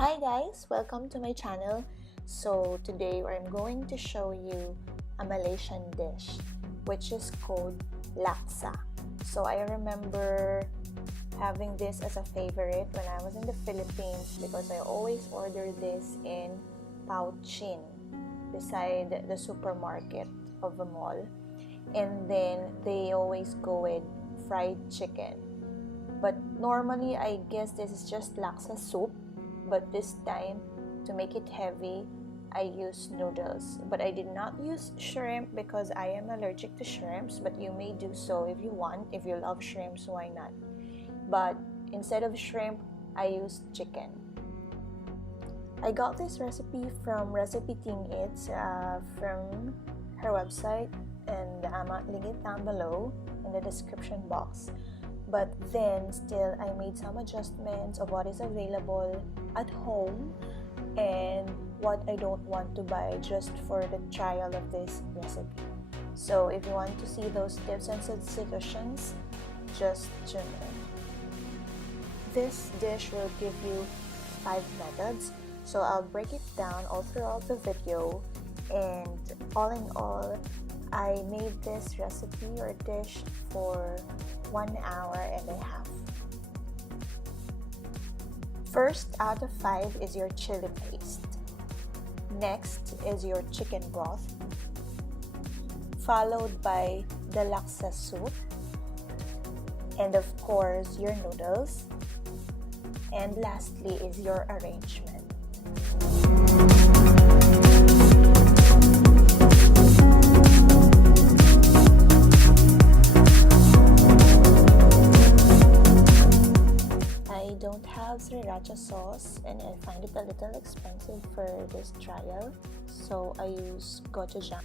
Hi guys, welcome to my channel. So today I'm going to show you a Malaysian dish which is called laksa. So I remember having this as a favorite when I was in the Philippines because I always order this in Pao Chin beside the supermarket of the mall, and then they always go with fried chicken. But normally I guess this is just laksa soup, but this time to make it heavy I used noodles. But I did not use shrimp because I am allergic to shrimps, but you may do so if you want. If you love shrimps, why not? But instead of shrimp, I used chicken. I got this recipe from recipetineats from her website, and I'll link it down below in the description box. But then still I made some adjustments of what is available at home and what I don't want to buy just for the trial of this recipe. So if you want to see those tips and substitutions, just tune in. This dish will give you 5 methods, so I'll break it down all throughout the video, and all in all I made this recipe or dish for 1 hour and a half. First out of 5 is your chili paste. Next is your chicken broth, followed by the laksa soup, and of course your noodles, and lastly is your arrangement. I don't have Sriracha sauce and I find it a little expensive for this trial, so I use Gochujang.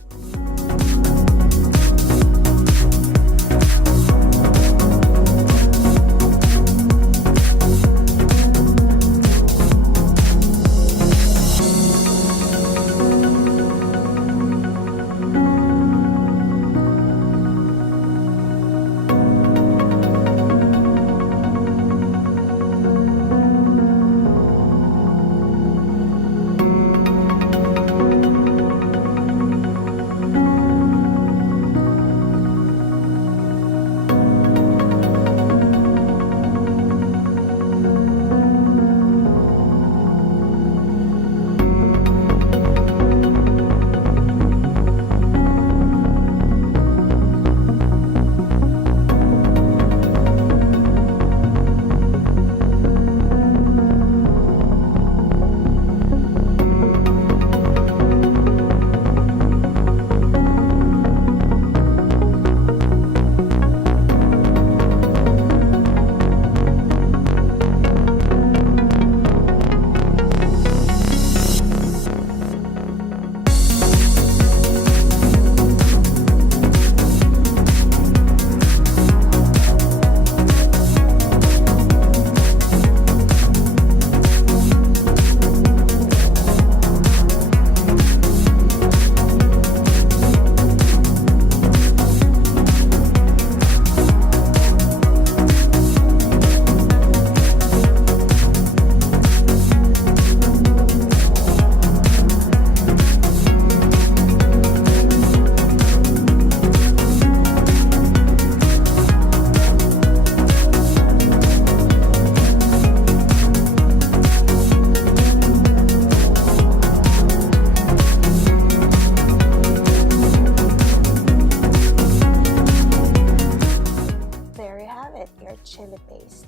Your chili paste.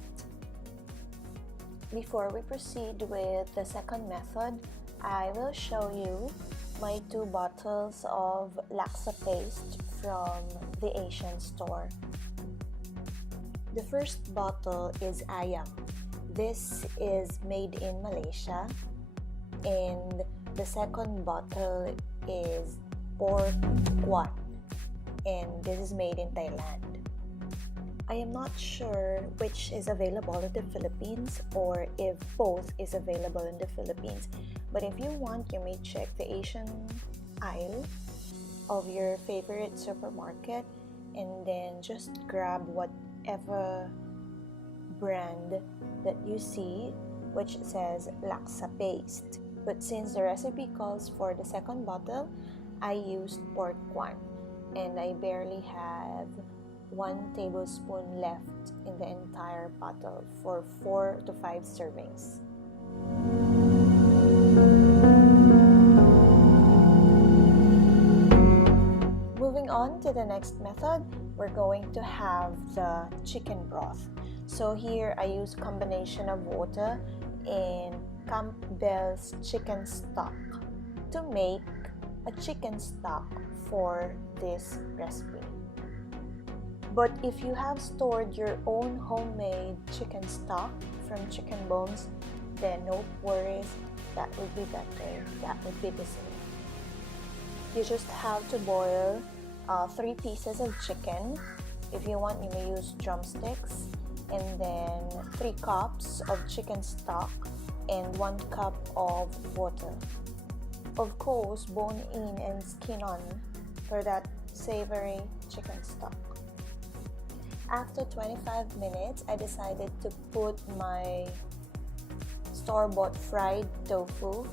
Before we proceed with the second method, I will show you my 2 bottles of laksa paste from the Asian store. The first bottle is ayam. This is made in Malaysia, and the second bottle is pork kwat, and this is made in Thailand. I am not sure which is available in the Philippines or if both is available in the Philippines, but if you want, you may check the Asian aisle of your favorite supermarket and then just grab whatever brand that you see which says laksa paste. But since the recipe calls for the second bottle, I used pork one, and I barely have 1 tablespoon left in the entire bottle for 4 to 5 servings. Moving on to the next method, we're going to have the chicken broth. So here I use a combination of water and Campbell's chicken stock to make a chicken stock for this recipe. But if you have stored your own homemade chicken stock from chicken bones, then no worries, that would be better, that would be the same. You just have to boil 3 pieces of chicken. If you want, you may use drumsticks, and then 3 cups of chicken stock and 1 cup of water. Of course, bone in and skin on for that savory chicken stock. After 25 minutes, I decided to put my store-bought fried tofu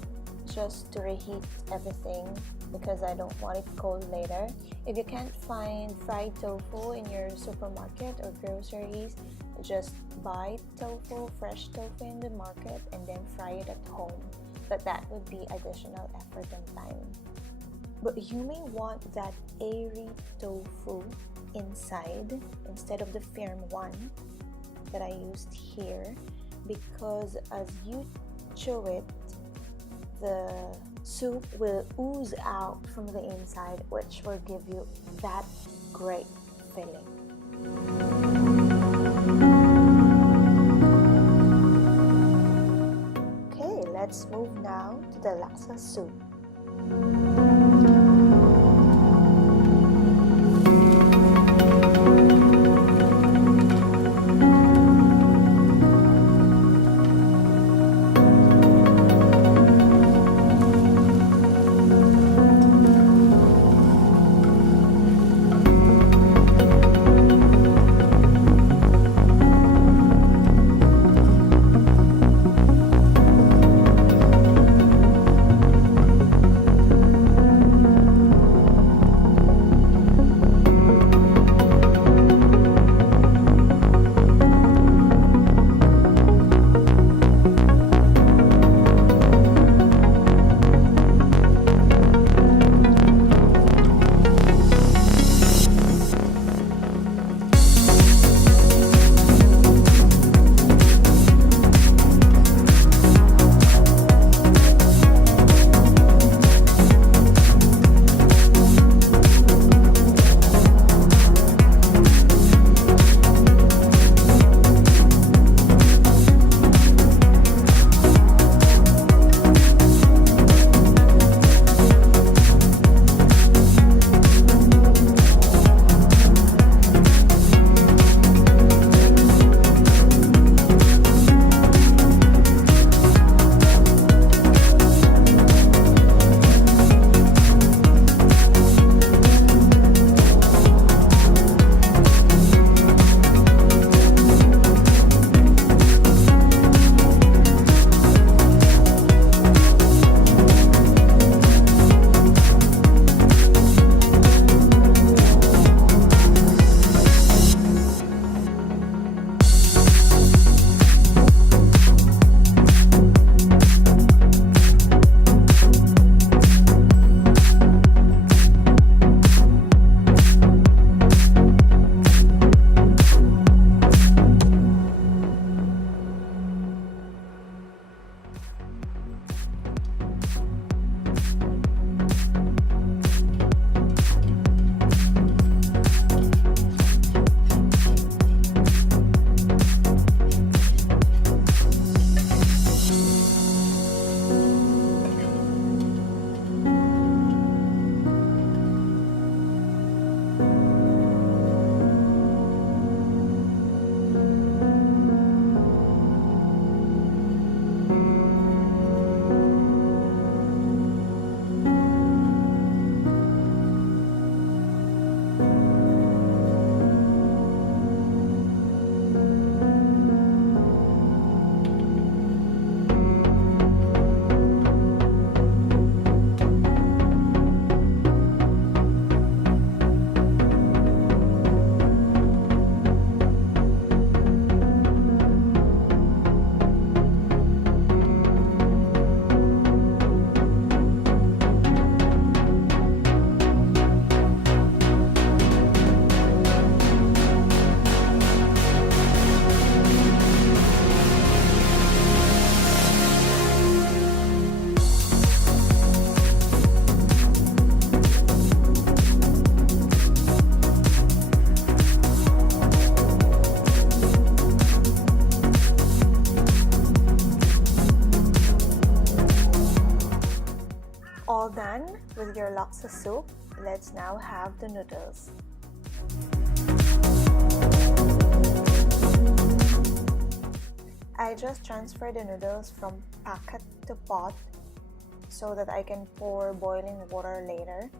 just to reheat everything because I don't want it cold later. If you can't find fried tofu in your supermarket or groceries, just buy tofu, fresh tofu in the market, and then fry it at home. But that would be additional effort and time. But you may want that airy tofu inside instead of the firm one that I used here, because as you chew it, the soup will ooze out from the inside, which will give you that great filling. Okay, let's move now to the laksa soup. done with your laksa soup, let's now have the noodles. I just transferred the noodles from packet to pot so that I can pour boiling water later.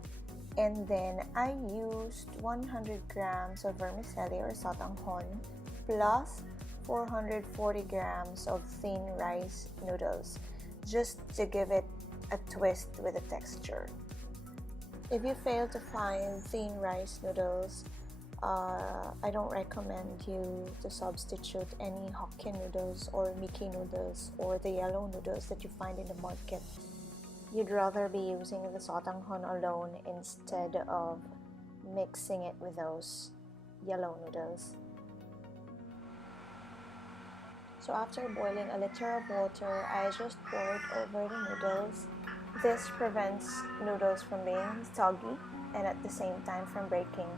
And then I used 100 grams of vermicelli or sotanghon plus 440 grams of thin rice noodles, just to give it a twist with the texture. If you fail to find thin rice noodles, I don't recommend you to substitute any Hokkien noodles or Mickey noodles or the yellow noodles that you find in the market. You'd rather be using the sotanghon alone instead of mixing it with those yellow noodles. So after boiling a liter of water, I just pour it over the noodles. This prevents noodles from being soggy and at the same time from breaking.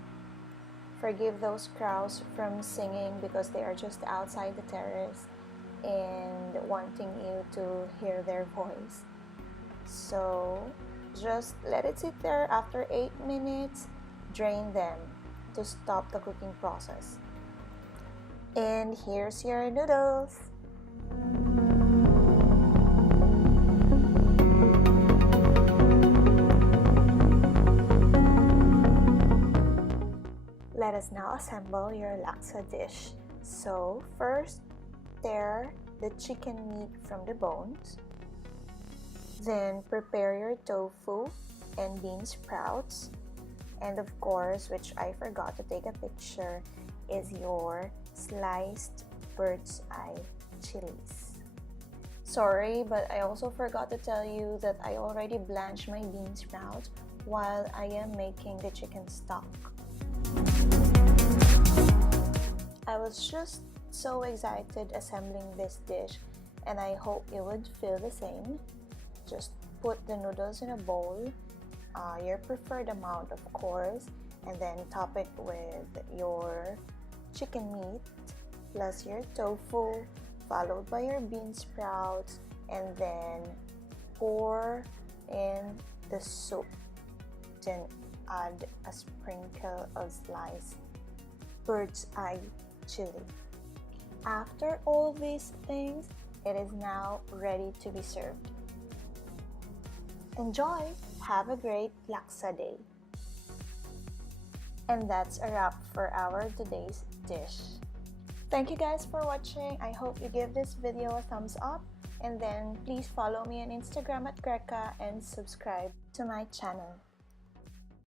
Forgive those crows from singing because they are just outside the terrace and wanting you to hear their voice. So just let it sit there. After 8 minutes, drain them to stop the cooking process. And here's your noodles. Let us now assemble your laksa dish. So first, tear the chicken meat from the bones. Then prepare your tofu and bean sprouts. And of course, which I forgot to take a picture, is your sliced bird's eye chilies. Sorry, but I also forgot to tell you that I already blanched my bean sprouts while I am making the chicken stock. I was just so excited assembling this dish, and I hope you would feel the same. Just put the noodles in a bowl, your preferred amount of course, and then top it with your chicken meat plus your tofu, followed by your bean sprouts, and then pour in the soup. Then add a sprinkle of sliced bird's eye chili. After all these things, it is now ready to be served. Enjoy! Have a great laksa day! And that's a wrap for our today's dish. Thank you guys for watching. I hope you give this video a thumbs up, and then please follow me on Instagram at Greca and subscribe to my channel.